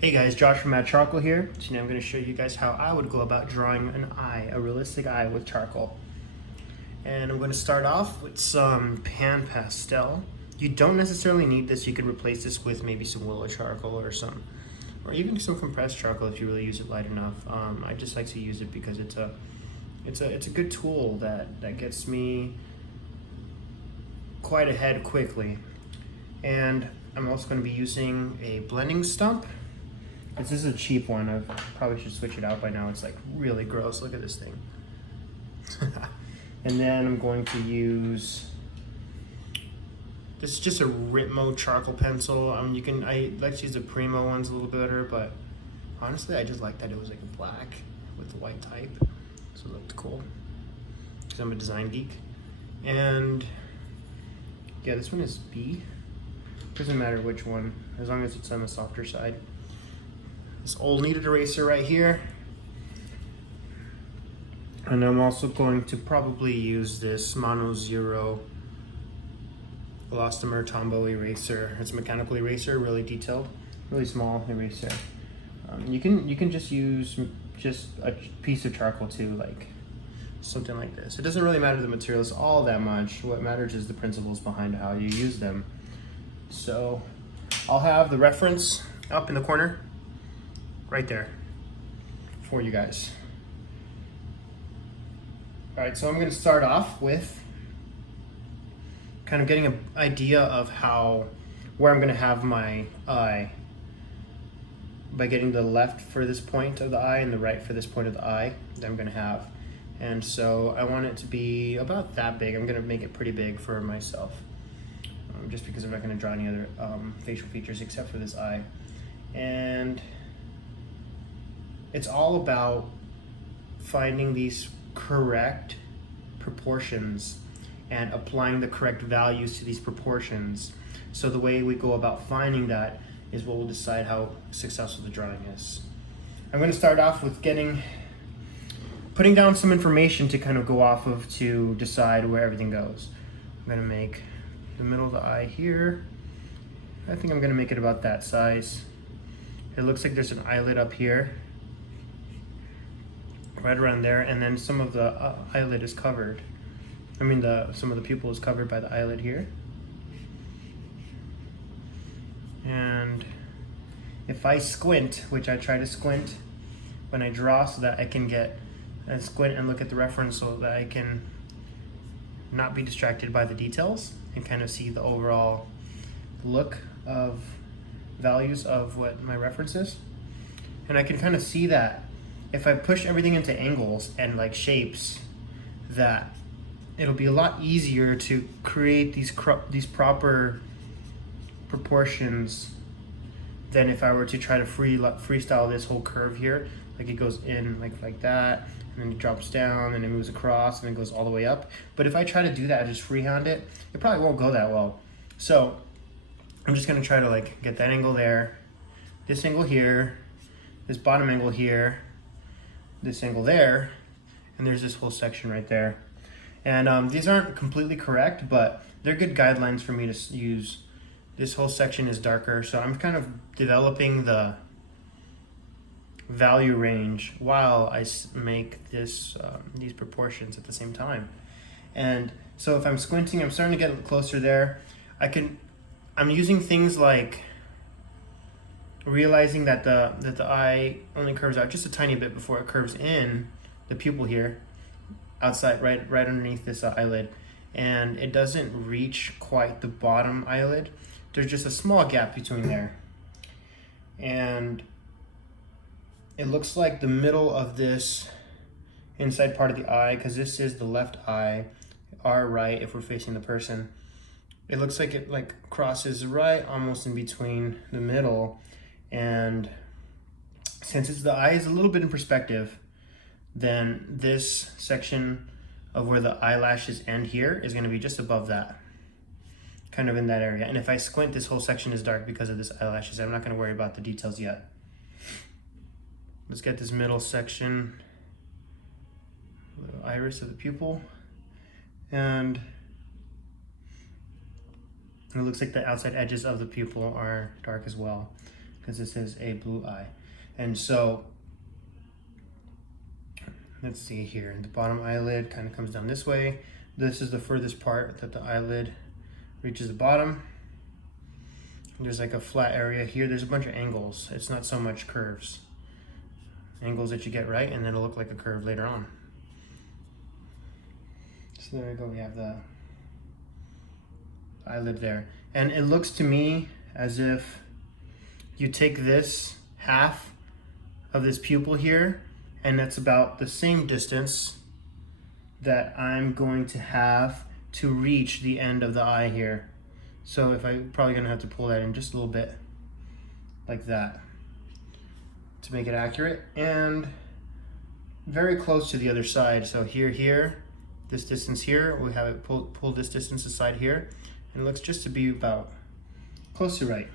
Hey guys, Josh from Mad Charcoal here. Today I'm going to show you guys how I would go about drawing an eye, a realistic eye with charcoal. And I'm going to start off with some pan pastel. You don't necessarily need this. You could replace this with maybe some willow charcoal or even some compressed charcoal if you really use it light enough. I just like to use it because it's a good tool that gets me quite ahead quickly. And I'm also going to be using a blending stump. This is a cheap one. I probably should switch it out by now. It's like really gross. Look at this thing. And then I'm going to use, this is just a Ritmo charcoal pencil. I like to use the Primo ones a little better, but honestly I just like that it was like black with the white type. So it looked cool because I'm a design geek. And yeah, this one is B. Doesn't matter which one, as long as it's on the softer side. This old kneaded eraser right here. And I'm also going to probably use this Mono Zero Elastomer Tombow eraser. It's a mechanical eraser, really detailed, really small eraser. You can just use just a piece of charcoal too, like something like this. It doesn't really matter the materials all that much. What matters is the principles behind how you use them. So I'll have the reference up in the corner right there for you guys. All right, so I'm going to start off with kind of getting an idea of where I'm going to have my eye by getting the left for this point of the eye and the right for this point of the eye that I'm going to have. And so I want it to be about that big. I'm going to make it pretty big for myself, just because I'm not going to draw any other facial features except for this eye. And it's all about finding these correct proportions and applying the correct values to these proportions. So the way we go about finding that is what will decide how successful the drawing is. I'm going to start off with putting down some information to kind of go off of to decide where everything goes. I'm going to make the middle of the eye here. I think I'm going to make it about that size. It looks like there's an eyelid up here, right around there, and then some of the eyelid is covered. Some of the pupil is covered by the eyelid here. And if I squint, which I try to squint when I draw so that I can squint and look at the reference so that I can not be distracted by the details and kind of see the overall look of values of what my reference is. And I can kind of see that if I push everything into angles and like shapes, that it'll be a lot easier to create these proper proportions than if I were to try to freestyle this whole curve here. Like it goes in like that, and then it drops down, and it moves across, and then goes all the way up. But if I try to do that, just freehand it, it probably won't go that well. So I'm just gonna try to like get that angle there, this angle here, this bottom angle here, this angle there, and there's this whole section right there. And these aren't completely correct, but they're good guidelines for me to use. This whole section is darker, so I'm kind of developing the value range while I make these proportions at the same time. And so if I'm squinting, I'm starting to get closer there. I'm using things like realizing that the eye only curves out just a tiny bit before it curves in the pupil here, outside, right underneath this eyelid, and it doesn't reach quite the bottom eyelid. There's just a small gap between there, and it looks like the middle of this inside part of the eye, because this is the left eye, our right if we're facing the person. It looks like it like crosses right almost in between the middle. And since the eye is a little bit in perspective, then this section of where the eyelashes end here is going to be just above that, kind of in that area. And if I squint, this whole section is dark because of this eyelashes. I'm not going to worry about the details yet. Let's get this middle section, the iris of the pupil, and it looks like the outside edges of the pupil are dark as well. because this is a blue eye. And so, let's see here, the bottom eyelid kind of comes down this way. This is the furthest part that the eyelid reaches the bottom. There's like a flat area here. There's a bunch of angles. It's not so much curves. Angles that you get right, and then it'll look like a curve later on. So there we go, we have the eyelid there. And it looks to me as if you take this half of this pupil here, and that's about the same distance that I'm going to have to reach the end of the eye here. So if I'm probably gonna have to pull that in just a little bit, like that, to make it accurate, and very close to the other side. So here, this distance here, we have it pull this distance aside here, and it looks just to be about close to right.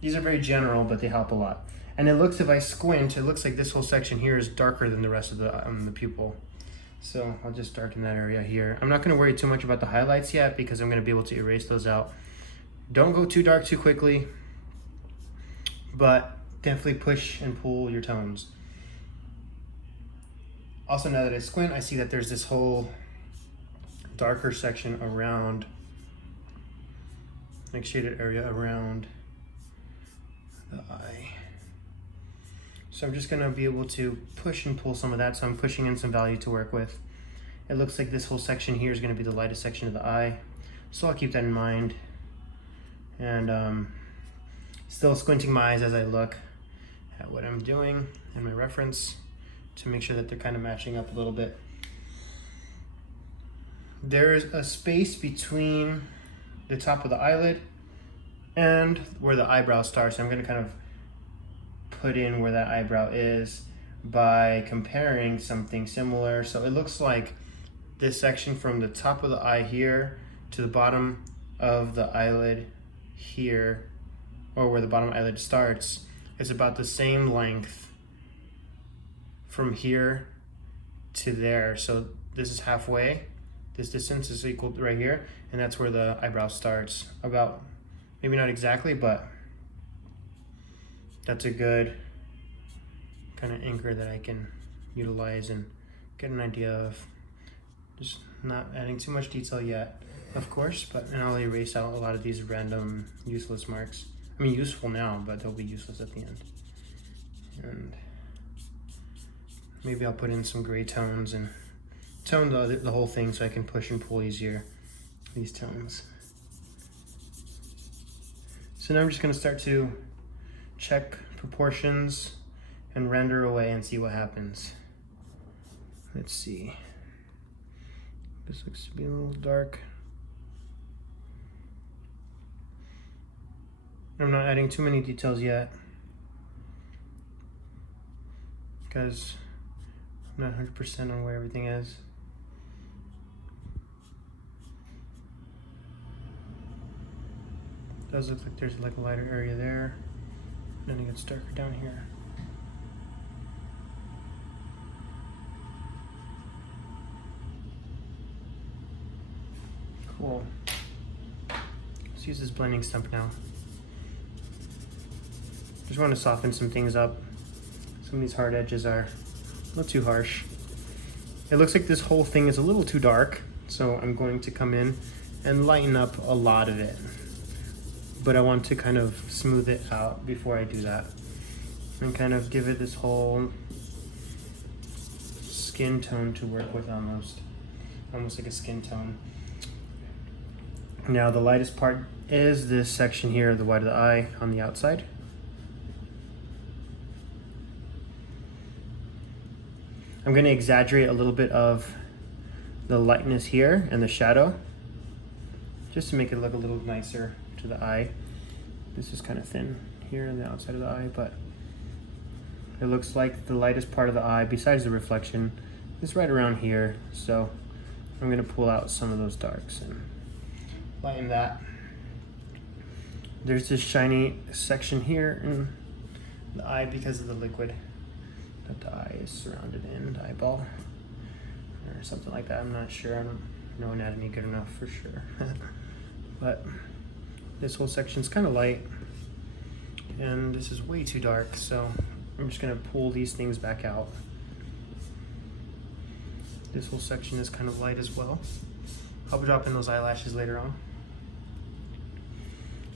These are very general, but they help a lot. And it looks, if I squint, it looks like this whole section here is darker than the rest of the pupil. So I'll just darken that area here. I'm not gonna worry too much about the highlights yet because I'm gonna be able to erase those out. Don't go too dark too quickly, but definitely push and pull your tones. Also, now that I squint, I see that there's this whole darker section around, like shaded area around the eye. So I'm just gonna be able to push and pull some of that. So I'm pushing in some value to work with. It looks like this whole section here is gonna be the lightest section of the eye. So I'll keep that in mind. And still squinting my eyes as I look at what I'm doing and my reference to make sure that they're kind of matching up a little bit. There's a space between the top of the eyelid and where the eyebrow starts. So I'm gonna kind of put in where that eyebrow is by comparing something similar. So it looks like this section from the top of the eye here to the bottom of the eyelid here, or where the bottom eyelid starts, is about the same length from here to there. So this is halfway. This distance is equal to right here, and that's where the eyebrow starts. About, maybe not exactly, but that's a good kind of anchor that I can utilize and get an idea of. Just not adding too much detail yet, of course, and I'll erase out a lot of these random useless marks. I mean, useful now, but they'll be useless at the end. And maybe I'll put in some gray tones and tone the whole thing so I can push and pull easier these tones. So now I'm just gonna start to check proportions and render away and see what happens. Let's see. This looks to be a little dark. I'm not adding too many details yet because I'm not 100% on where everything is. It does look like there's like a lighter area there. Then it gets darker down here. Cool. Let's use this blending stump now. Just want to soften some things up. Some of these hard edges are a little too harsh. It looks like this whole thing is a little too dark, so I'm going to come in and lighten up a lot of it. But I want to kind of smooth it out before I do that. And kind of give it this whole skin tone to work with almost like a skin tone. Now the lightest part is this section here, the white of the eye on the outside. I'm going to exaggerate a little bit of the lightness here and the shadow, just to make it look a little nicer to the eye. This is kind of thin here on the outside of the eye, but it looks like the lightest part of the eye, besides the reflection, is right around here. So I'm going to pull out some of those darks and lighten that. There's this shiny section here in the eye because of the liquid that the eye is surrounded in, the eyeball, or something like that. I'm not sure. I don't know anatomy good enough for sure. But this whole section's kind of light. And this is way too dark, so I'm just gonna pull these things back out. This whole section is kind of light as well. I'll be dropping those eyelashes later on.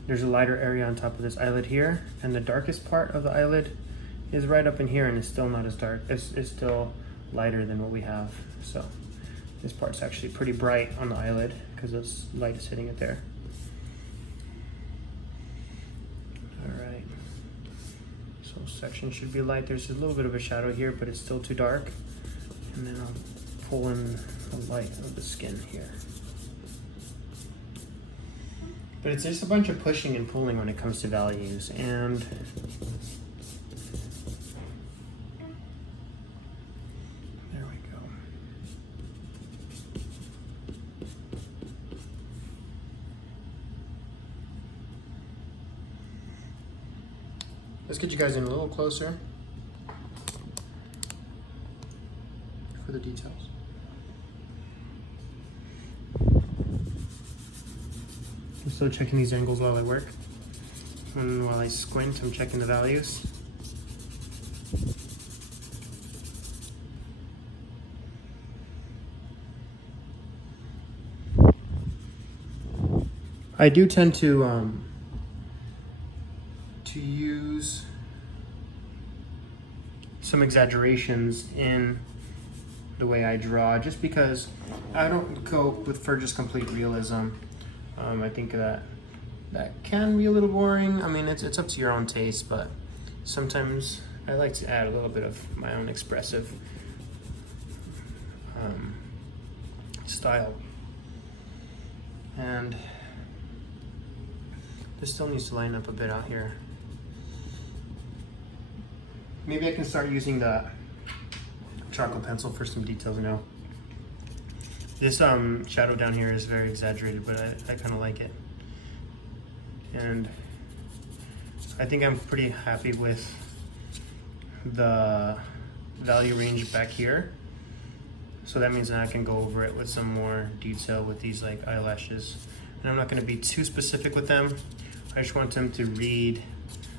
There's a lighter area on top of this eyelid here, and the darkest part of the eyelid is right up in here, and it's still not as dark. It's still lighter than what we have. So this part's actually pretty bright on the eyelid because this light is hitting it there. All right. So section should be light. There's a little bit of a shadow here, but it's still too dark. And then I'll pull in the light of the skin here. But it's just a bunch of pushing and pulling when it comes to values, and there we go. Let's get you guys in a little closer for the details. I'm still checking these angles while I work. And while I squint, I'm checking the values. I do tend to use some exaggerations in the way I draw, just because I don't go for just complete realism. I think that can be a little boring. I mean, it's up to your own taste, but sometimes I like to add a little bit of my own expressive style. And this still needs to line up a bit out here. Maybe I can start using the charcoal pencil for some details now. This shadow down here is very exaggerated, but I kind of like it. And I think I'm pretty happy with the value range back here. So that means that I can go over it with some more detail with these like eyelashes. And I'm not going to be too specific with them. I just want them to read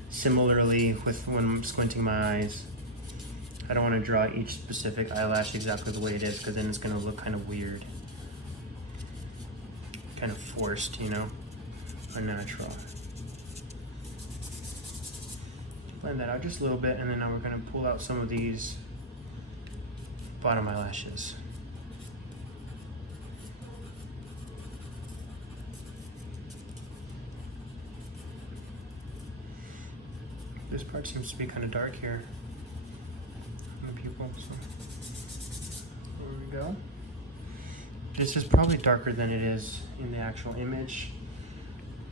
similarly with when I'm squinting my eyes. I don't want to draw each specific eyelash exactly the way it is, because then it's going to look kind of weird. Kind of forced, you know, unnatural. Blend that out just a little bit, and then now we're going to pull out some of these bottom eyelashes. This part seems to be kind of dark here. So there we go. This is probably darker than it is in the actual image.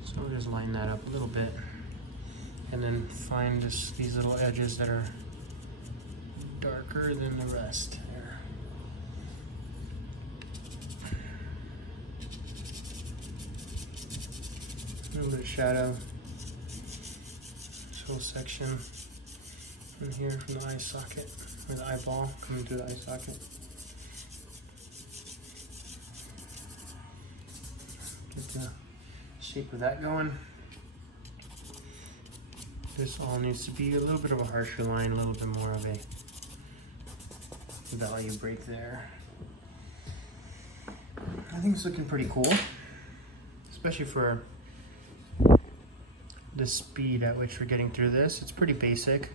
So we'll just line that up a little bit. And then find these little edges that are darker than the rest there. A little bit of shadow. This whole section from here, from the eye socket. Or the eyeball coming through the eye socket. Get the shape of that going. This all needs to be a little bit of a harsher line, a little bit more of a value break there. I think it's looking pretty cool, especially for the speed at which we're getting through this. It's pretty basic.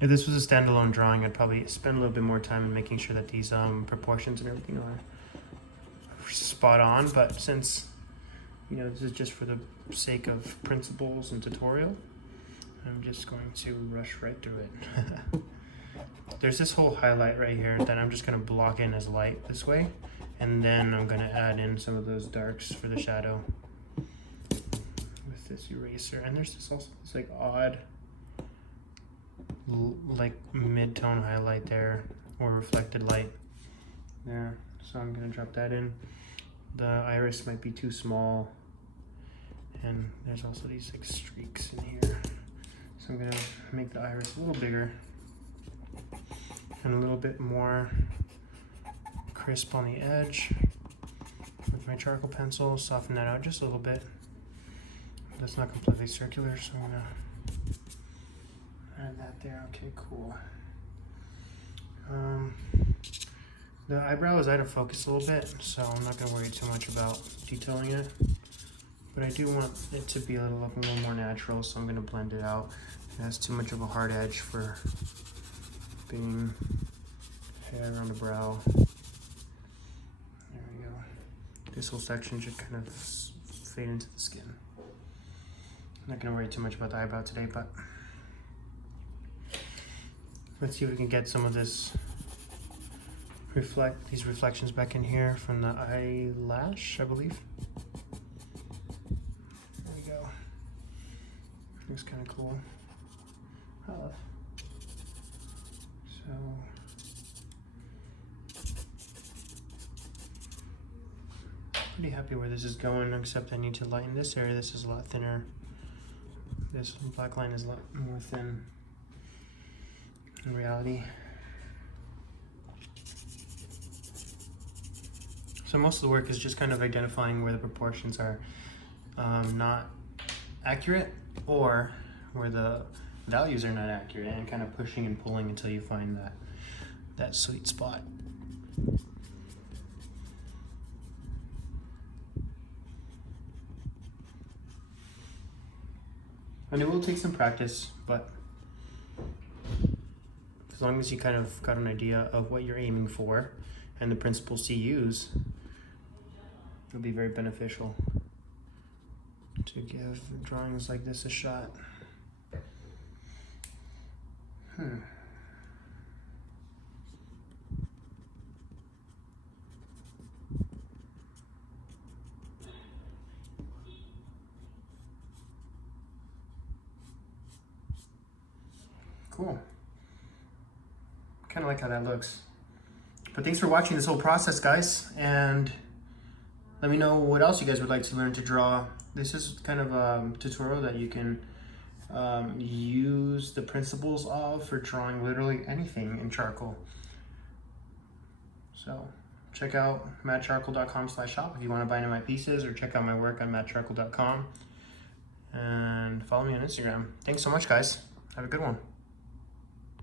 If this was a standalone drawing, I'd probably spend a little bit more time in making sure that these proportions and everything are spot on, but since, you know, this is just for the sake of principles and tutorial, I'm just going to rush right through it. There's this whole highlight right here that I'm just going to block in as light this way, and then I'm going to add in some of those darks for the shadow with this eraser. And there's this also this like odd like mid-tone highlight there, or reflected light there, so I'm going to drop that in. The iris might be too small, and there's also these like streaks in here, so I'm going to make the iris a little bigger and a little bit more crisp on the edge with my charcoal pencil. Soften that out just a little bit, That's not completely circular, so I'm gonna add that there. Okay, cool. The eyebrow is out of focus a little bit, so I'm not gonna worry too much about detailing it. But I do want it to be look a little more natural, so I'm gonna blend it out. It has too much of a hard edge for being hair on the brow. There we go. This whole section should kind of fade into the skin. I'm not gonna worry too much about the eyebrow today, but let's see if we can get some of this these reflections back in here from the eyelash, I believe. There we go. Looks kind of cool. So pretty happy where this is going, except I need to lighten this area. This is a lot thinner. This black line is a lot more thin in reality. So most of the work is just kind of identifying where the proportions are not accurate, or where the values are not accurate, and kind of pushing and pulling until you find that sweet spot. And it will take some practice, but as long as you kind of got an idea of what you're aiming for and the principles to use, it'll be very beneficial to give drawings like this a shot. Cool. Kind of like how that looks. But thanks for watching this whole process, guys, and let me know what else you guys would like to learn to draw. This is kind of a tutorial that you can use the principles of for drawing literally anything in charcoal. So check out mattcharcoal.com/shop if you want to buy any of my pieces, or check out my work on mattcharcoal.com, and follow me on Instagram. Thanks so much, guys. Have a good one.